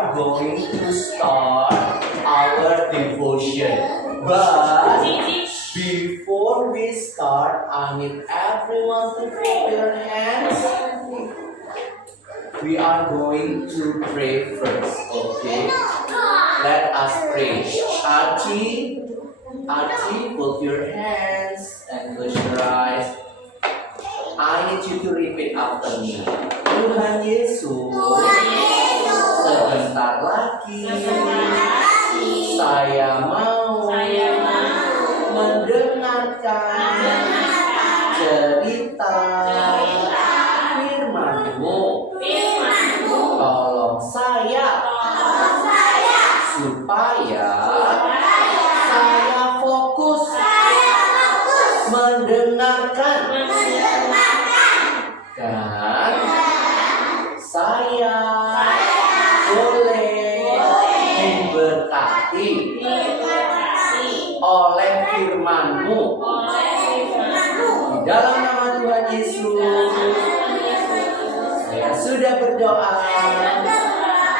are going to start our devotion. But before we start, I need everyone to put their hands. We are going to pray first, okay? Let us pray. Archie, put your hands and close your eyes. I need you to repeat after me. Tuhan Yesus, sebentar lagi saya mau mendengarkan cerita firman-Mu. Tolong saya supaya saya fokus mendengarkan dan saya boleh diberkati oleh firman-Mu. Di dalam nama Tuhan Yesus saya sudah berdoa.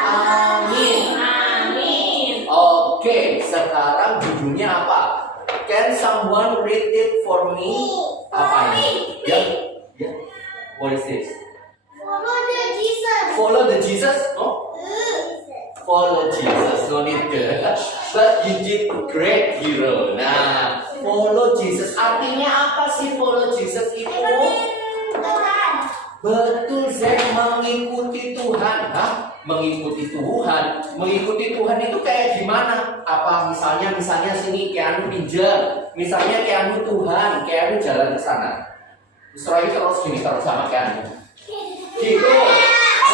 Amin. Oke, sekarang judulnya apa? Can someone read it for me? Apa ini? Ya. What is this? Follow the Jesus. Follow the Jesus? No? Follow Jesus, no need to. But you did great, hero. Nah, follow Jesus. Artinya apa sih follow Jesus itu? Betul, Zek, mengikuti Tuhan. Hah? Mengikuti Tuhan. Mengikuti Tuhan itu kayak gimana? Apa misalnya sini Keanu pinjam. Misalnya Keanu Tuhan, Keanu jalan ke sana. Roy terus gini terus sama Keanu. Gitu.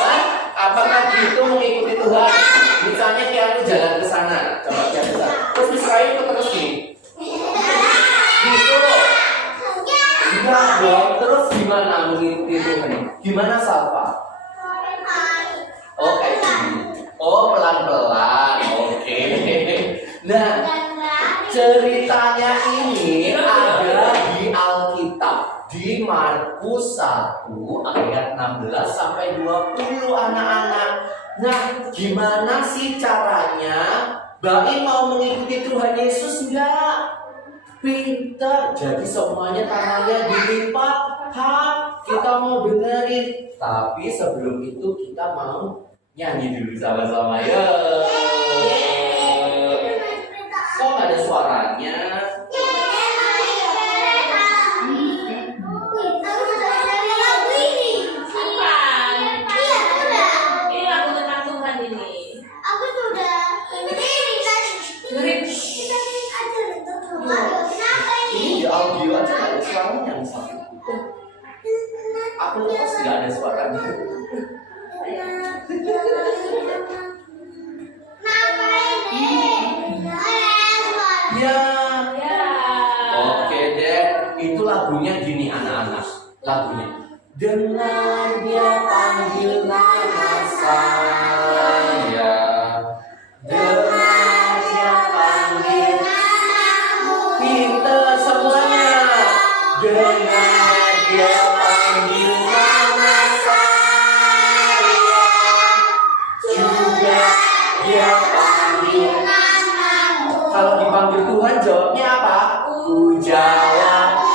Hah? Apakah gitu mengikuti Tuhan? Misalnya Keanu jalan ke sana. Coba jalan. Terus Roy terus gini. Gitu. Enggak dong. Terus gimana mengikuti Tuhan? Gimana Salva? Oh kayak gini. Oh pelan-pelan. Oke. Nah, ceritanya ini ada di Alkitab. Di Markus 1 ayat 16 sampai 20 anak-anak. Nah, gimana sih caranya? Baik mau mengikuti Tuhan Yesus enggak? Pintar. Jadi semuanya tangannya dilipat. Kita mau dengerin. Tapi sebelum itu kita mau nyanyi dulu sama-sama ya. Kok nggak ada suaranya? Audio aja nggak ada suaranya misalnya. Aku terus nggak ada suaranya. Ya. Oke deh. Itu lagunya gini anak-anak. Lagunya. Dengar dia panggil nama saya. Dengar dia panggil namamu. Pintar semuanya. Dengar dia panggil nama saya. Juga dia panggil namamu. Kalau dipanggil Tuhan jawabnya apa? Ku jawab.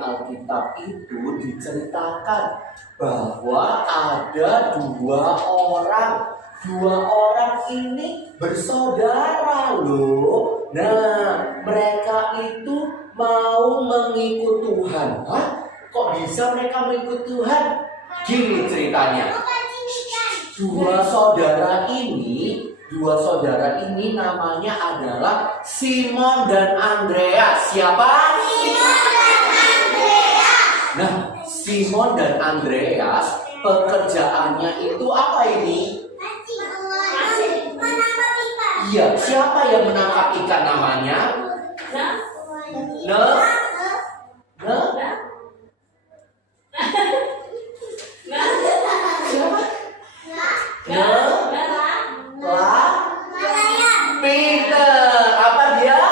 Alkitab itu diceritakan bahwa ada dua orang ini bersaudara loh. Nah, mereka itu mau mengikut Tuhan. Hah? Kok bisa mereka mengikut Tuhan? Gini ceritanya. Dua saudara ini namanya adalah Simon dan Andreas. Siapa? Simon dan Andreas. Nah, Simon dan Andreas pekerjaannya itu apa ini? Iya, siapa yang menangkap ikan namanya? Ne? Ne? Siapa? Ne? La? Peter. Apa dia?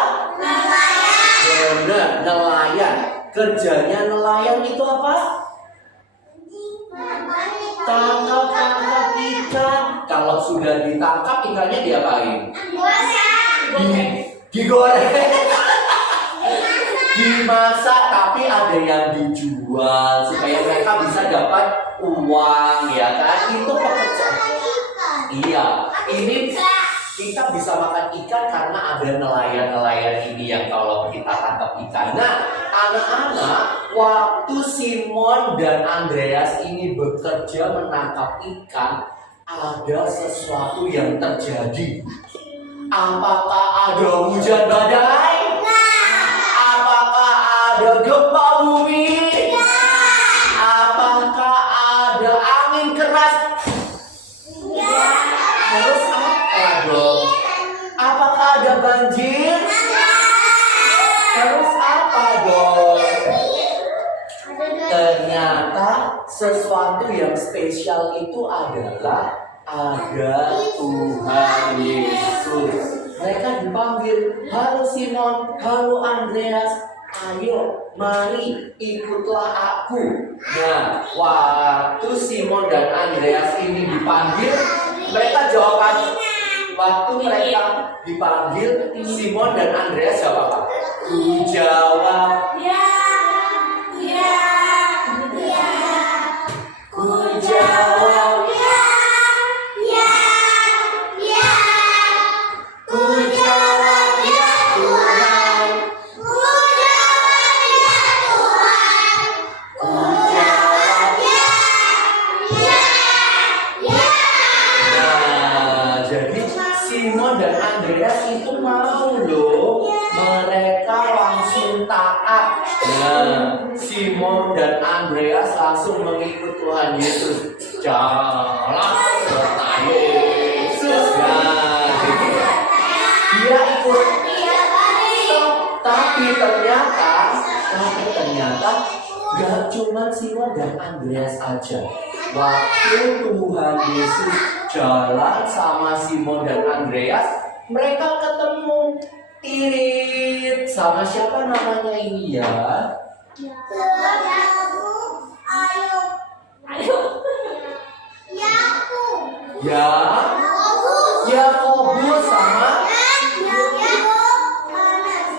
Benar, nelayan. Kerjanya nelayan itu apa? Tangkap ikan. Kalau sudah ditangkap ikannya diapain? Digoreng. Dimasak, tapi ada yang dijual supaya mereka bisa dapat uang, ya kan? Itu pekerjaan. Iya, ini kita bisa makan ikan karena ada nelayan-nelayan ini yang kalau kita tangkap ikan. Nah, anak-anak, waktu Simon dan Andreas ini bekerja menangkap ikan, ada sesuatu yang terjadi. Apakah ada hujan badai? Apakah ada gempa bumi? Apakah ada angin keras? Terus apa dong? Apakah ada banjir? Terus apa dong? Ternyata sesuatu yang spesial itu adalah ada Tuhan Yesus. Mereka dipanggil, halo Simon, halo Andreas, ayo mari ikutlah aku. Nah, waktu Simon dan Andreas ini dipanggil, mereka jawaban. Waktu mereka dipanggil, Simon dan Andreas jawab apa? Ku jawab, ku jawab, ku jawab ya Tuhan, ku jawab. Nah, jadi Simon dan Andreas itu mau loh, mereka langsung taat. Nah, Simon dan Andreas langsung mengikut Tuhan Yesus. Jalan serta Yesus. Nah, gitu. Dia ikut. Tapi ternyata gak cuma Simon dan Andreas aja. Waktu Tuhan Yesus jalan sama Simon dan Andreas, mereka ketemu irit sama siapa namanya ini ya? Ya, Yakobus sama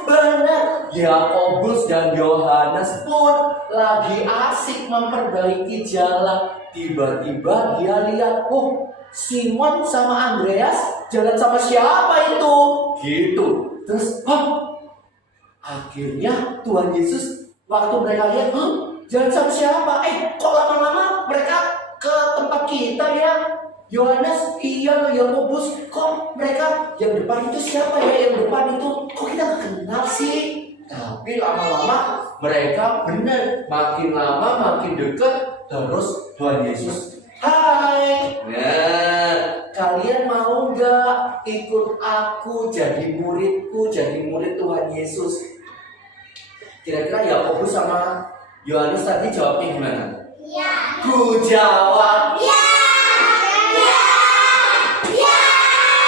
benar. Yakobus dan Yohanes pun lagi asik memperbaiki jalan. Tiba-tiba dia lihat, oh, Simon sama Andreas jalan sama siapa itu? Gitu. Terus, akhirnya Tuhan Yesus waktu mereka lihat, jalan sama siapa? Kok lama-lama mereka ke tempat kita ya? Yohanes, iya, Yakobus, kok mereka yang depan itu siapa ya? Yang depan itu kok kita gak kenal sih? Tapi lama-lama mereka benar, makin lama makin dekat. Terus Tuhan Yesus, hai, nah, kalian mau gak ikut aku jadi muridku, jadi murid Tuhan Yesus? Kira-kira Yakobus sama Yohanes tadi jawabnya gimana? Iya. Ku jawab, iya.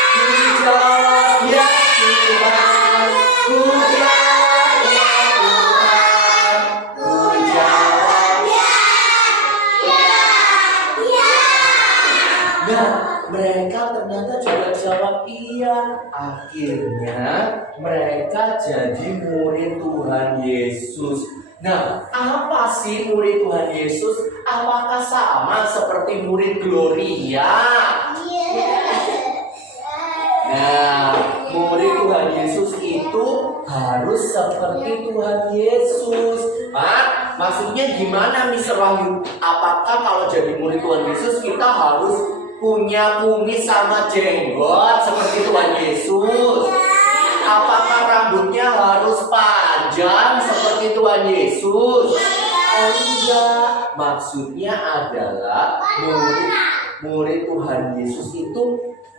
Ku jawab, ya Tuhan. Ku jawab, ya Tuhan. Ku jawab, ya. Nah, mereka ternyata juga jawab iya. Akhirnya mereka jadi murid Tuhan Yesus. Nah, apa sih murid Tuhan Yesus? Apakah sama seperti murid Gloria? Nah, murid Tuhan Yesus itu harus seperti Tuhan Yesus. Maksudnya gimana Mr. Wahyu? Apakah kalau jadi murid Tuhan Yesus kita harus punya kumis sama jenggot seperti Tuhan Yesus? Apakah rambutnya harus panjang seperti Tuhan Yesus? Enggak. Maksudnya adalah murid Tuhan Yesus itu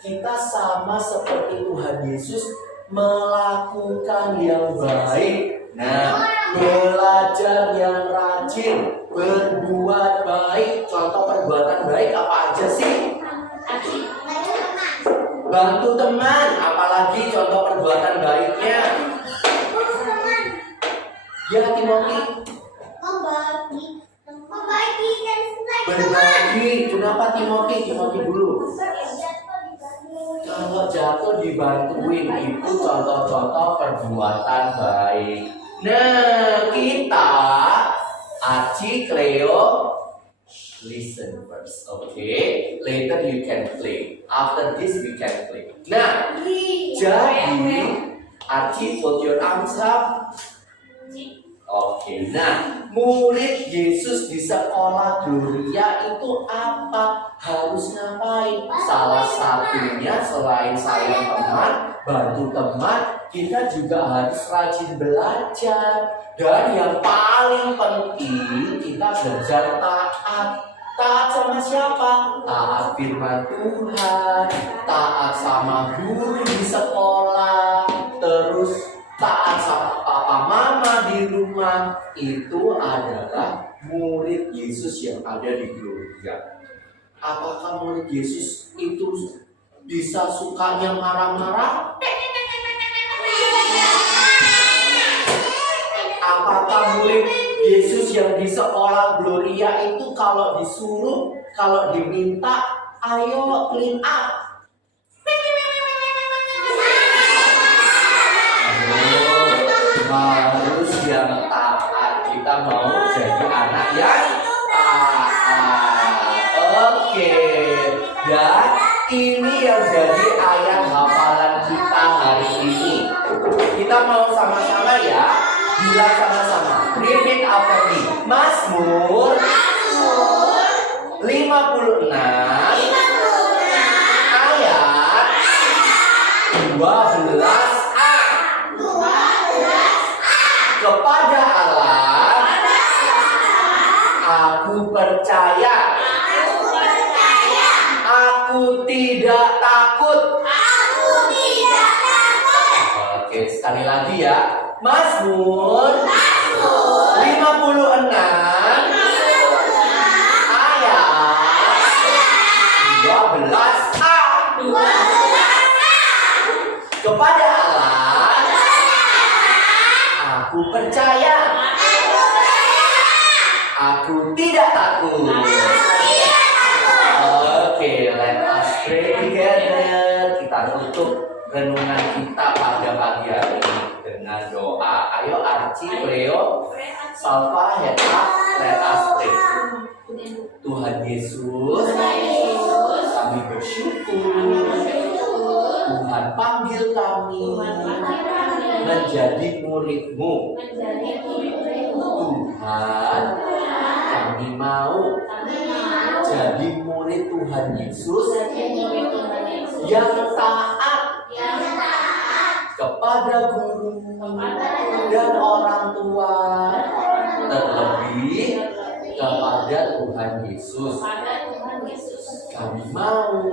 kita sama seperti Tuhan Yesus melakukan yang baik. Nah, belajar yang rajin, berbuat baik. Contoh perbuatan baik apa aja sih? Bantu teman, apalagi contoh perbuatan baiknya. Ya, Timothy. Membagi dan Berbagi. Kenapa Timothy? Timothy dulu. Kalau jatuh dibantuin itu contoh-contoh perbuatan baik. Nah, kita Archie, Cleo, listen first, okay? Later you can play. After this we can play. Nah, jadi Archie, put your arms up. Oke, nah murid Yesus di sekolah Gloria itu apa? Harus ngapain? Salah satunya selain sayang teman, bantu teman, kita juga harus rajin belajar. Dan yang paling penting, kita belajar taat. Taat sama siapa? Taat firman Tuhan, taat sama guru di sekolah, terus taat sama papa mama di rumah. Itu adalah murid Yesus yang ada di Gloria. Apakah murid Yesus itu bisa sukanya marah-marah? Apakah murid Yesus yang di sekolah Gloria itu kalau disuruh, kalau diminta, ayo clean up, harus yang taat? Kita mau jadi anak yang taat. Oke. Dan ini yang jadi ayat hafalan kita hari ini. Kita mau sama-sama ya, bilang sama-sama. Repeat after me. Mazmur 56 ayat 12a. Kepada Allah aku percaya, aku tidak takut. Oke, sekali lagi ya. Mazmur 56 ayat 12a. Kepada Allah aku percaya, aku tidak takut. Oke, let us pray together. Kita tutup renungan kita pada pagi hari ini dengan doa. Ayo Archie, Cleo, Salva, Heta, let us pray. Tuhan Yesus, kami bersyukur Tuhan panggil kami menjadi murid-Mu. Tuhan, kami mau jadi murid Tuhan Yesus yang taat kepada guru dan orang tua, terlebih kepada Tuhan Yesus. Kami mau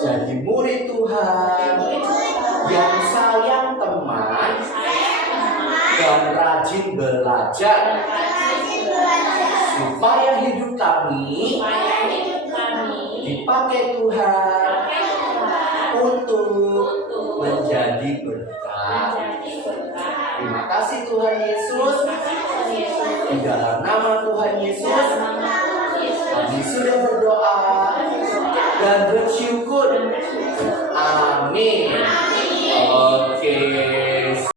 jadi murid Tuhan yang sayang teman dan rajin belajar, supaya hidup kami dipakai Tuhan untuk menjadi berkat. Terima kasih Tuhan Yesus. Di dalam nama Tuhan Yesus kami sudah berdoa dan bersyukur.